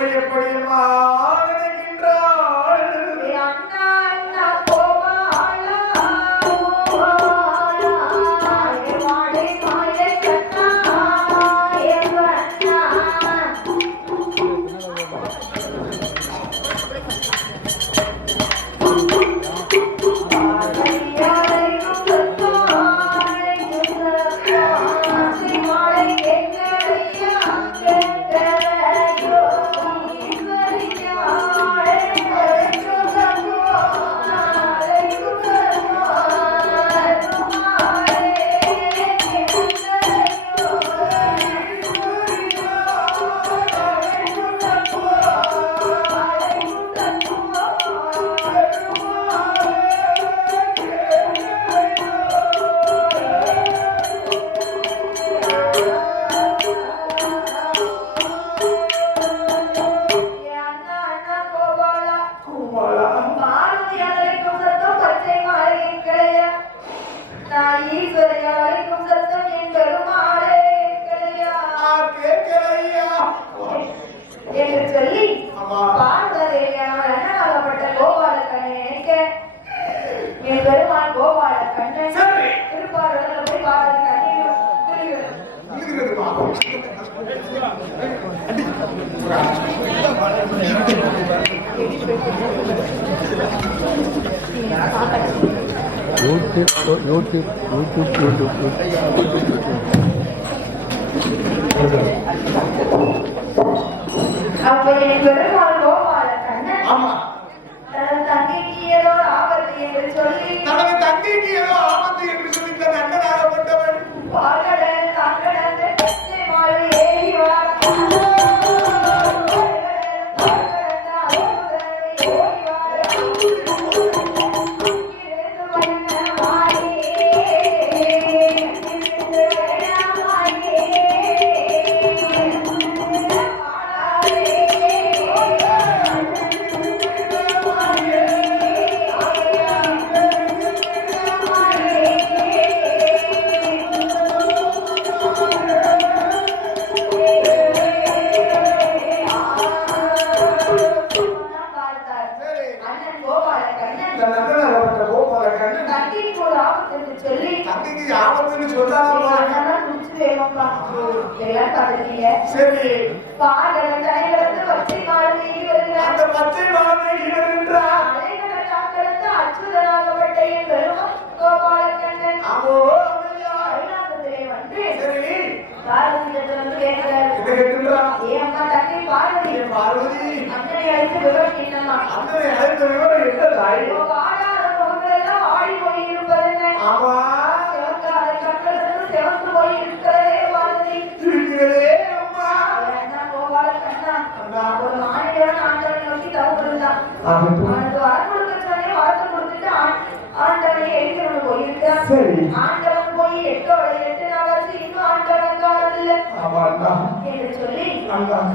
அவளை எப்படியம்மா நான் ஈஸ்வரியாரைக்கும் சத்தம் என் பெருமாளே என்று சொல்லி ஆமா. பார்வதியானவர் அண்ணனாகப்பட்ட கோபாலக்கண்ணை நினைக்க என் பெருமாள் கோபால கண்ணன். திருப்பார்வதில் போய் பார்வதி கண்ணீர் புரிகிறது இருக்குதுமா யூடியூப் யூடியூப் யூடியூப் யூடியூப் அப்ப ஒரு மாநிலம் ஆண்டவனை நோக்கி தவறு இருந்தான் ஆகட்டும். அவனுக்கு கொடுத்துட்டு ஆண்- எழுதினவன் போயிருக்கான் ஆண்டவன் போய் எட்டு எட்டு நாளாச்சு இன்னும் ஆண்டவன் காணவில்லை என்று சொல்லி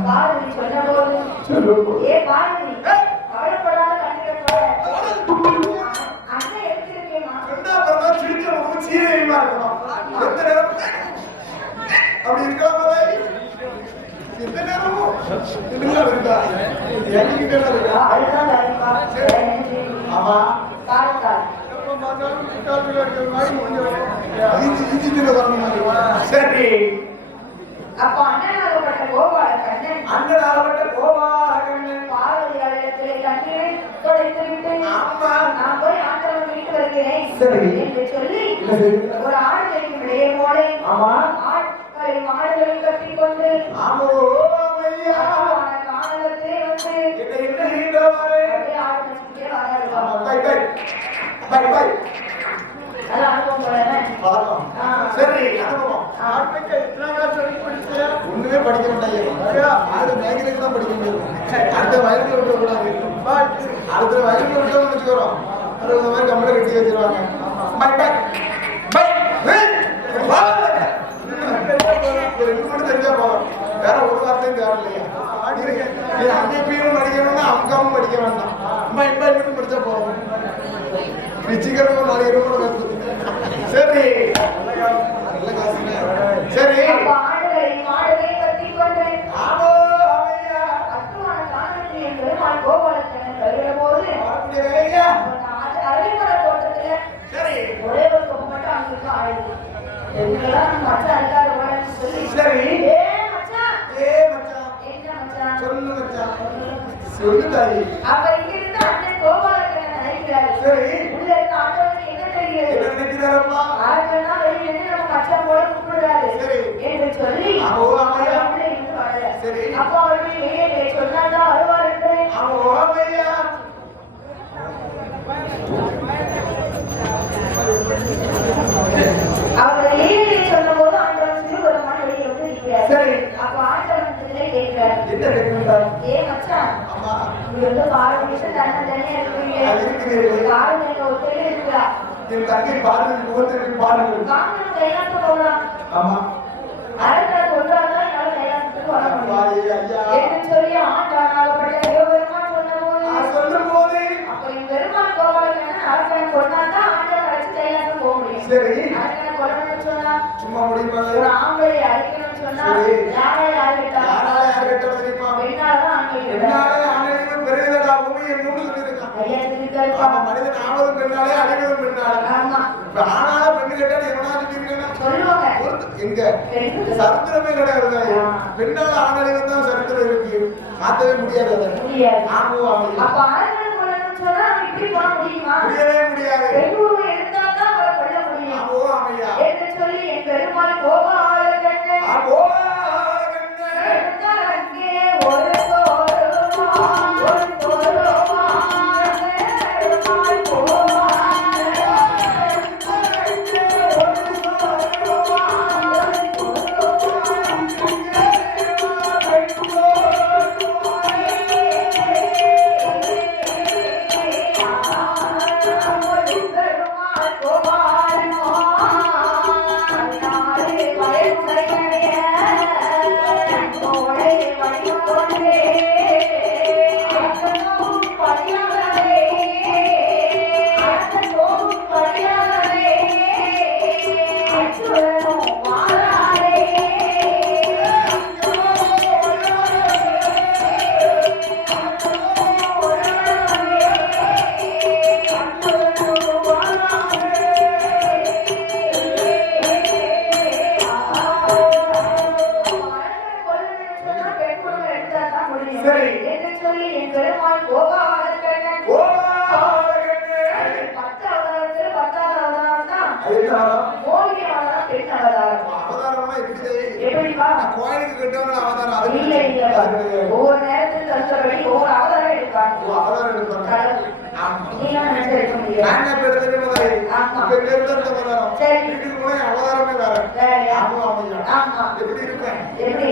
பார்வதி சொன்ன போது ஏ பார்வதி கவலைப்படாத அண்ணன் அப்படி இருக்கலாம் எந்த நேரமும் இதுல இருக்கா என்கிட்ட இருக்கா ஆமா சரி அப்போ அண்ணனாகப்பட்ட கோபால கண்ணன் அண்ணனாகப்பட்ட கோபாலகண்ணன் பார்வதி ஆலயத்திலே கண்ணீரை தொலைத்து விட்டேன் ஆமா. நான் போய் ஆண்டவன் வீட்டு வருகிறேன் சரி. என்று சொல்லி என்ன செய்து? ஒரு மேய்க்கும் இடையே போலே ஆமா ஒண்ணுமே படிக்க மாட்டாங்க ஆடு மேய்க்கிறதுக்கு தான் படிக்க முடியும் அடுத்த வயலுக்கு விட்டக்கூடாது அடுத்த வயலுக்கு விட்டோம்னு வச்சுக்கிறோம் அது இந்த மாதிரி கம்பளை கட்டி வச்சிருவாங்க ரெண்டு மட்டும் தெரிஞ்சா போதும் வேற ஒரு வார்த்தையும் தேவையில்லையா நீ அமைப்பையும் படிக்கணும்னா அமுக்காவும் படிக்க வேண்டாம் பை பை மட்டும் படிச்சா போதும் பிச்சுக்கிறவங்க நாலு இருபது பேசுறது சரி இருக்கிறார்கள் சரி. உள்ள இருக்க ஆண்டவருக்கு என்ன தெரிகிறது நினைக்கிறாரப்பா ஆண்டனா வந்து சரி. என்ன கேட்கிறார் ஏ மச்சான் அம்மா நீங்க வந்து பாரதி நிமிஷம் தண்ணி தண்ணியா சும்மா முடியுமா? பெண்ணாலே பெண்ணாலே அடைவதும் பெண்ணாலே. இப்ப ஆனால பெண்ணு கேட்டா எவனா கிடையாது பெண்ணால ஆணையம் தான் சரித்திரம் மாத்தவே முடியாது முடியாது. ஆணுவாங்க கோயிலுக்கு கெட்டவங்க அவதாரம் இல்ல இல்ல ஒவ்வொரு நேரத்துக்கு தரிசனப்படி ஒவ்வொரு அவதாரம் எடுப்பாங்க. அவதாரம் எடுப்பாங்க. சரி.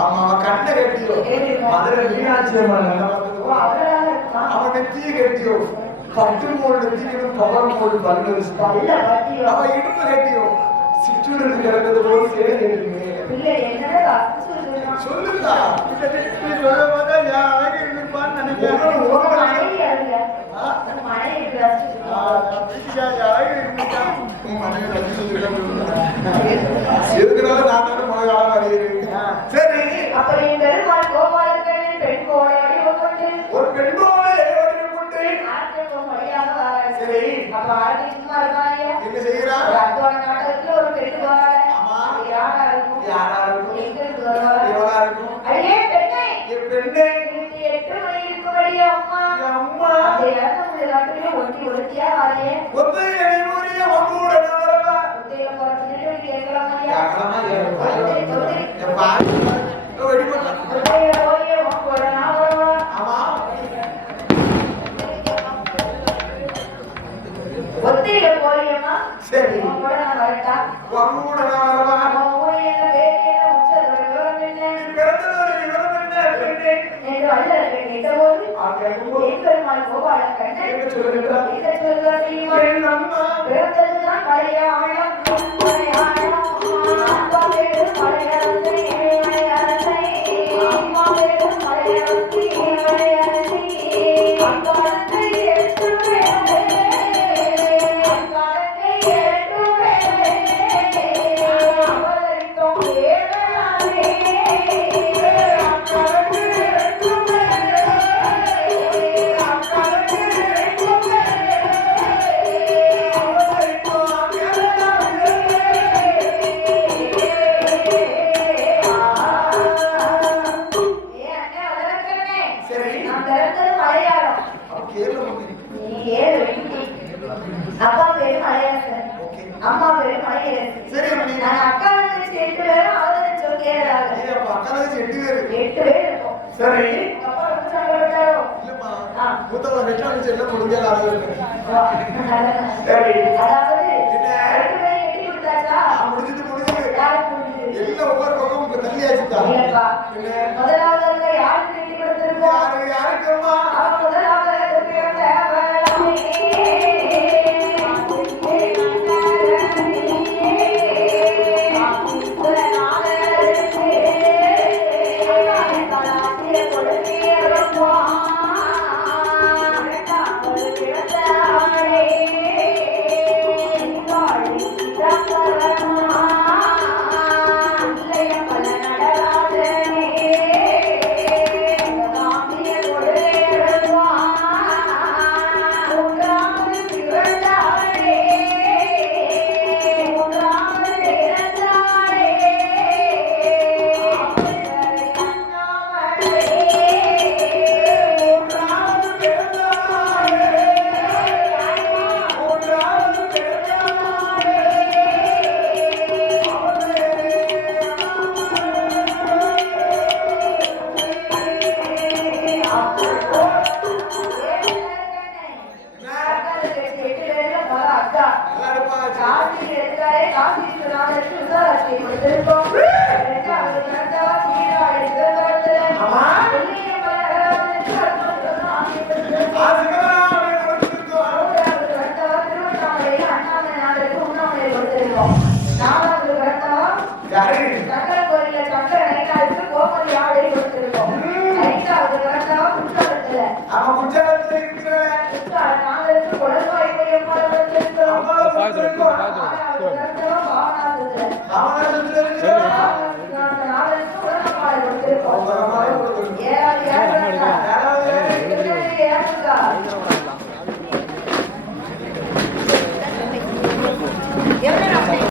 ஆமா கண்ண கட்டியோ. மதுரை மீனாட்சி அம்மன் அவன் நெத்திய கட்டியோ. பட்டு மூணு நெத்தியும் பவர் மூணு பல்லு அவன் இடுப்பு கட்டியோ. சிற்றூருக்கு கிடந்தது போல சேவை சரி. உங்களோட நான் வரலாம் சொல்லுகிறார் சொல்லுகிறார் டெக்னாலஜி எல்லாம் முடிஞ்சால் அழகு முடிஞ்சது முடிஞ்சது. எல்லாம் ஒவ்வொரு பக்கமும் இருந்தார் காந்தி எடுத்தாரே காந்தி நாளைக்கு விசாரிச்சு கொடுத்திருக்கோம் ஆமா குஜராத்தில் இருக்கிற நாங்கள் குழந்தை பாய்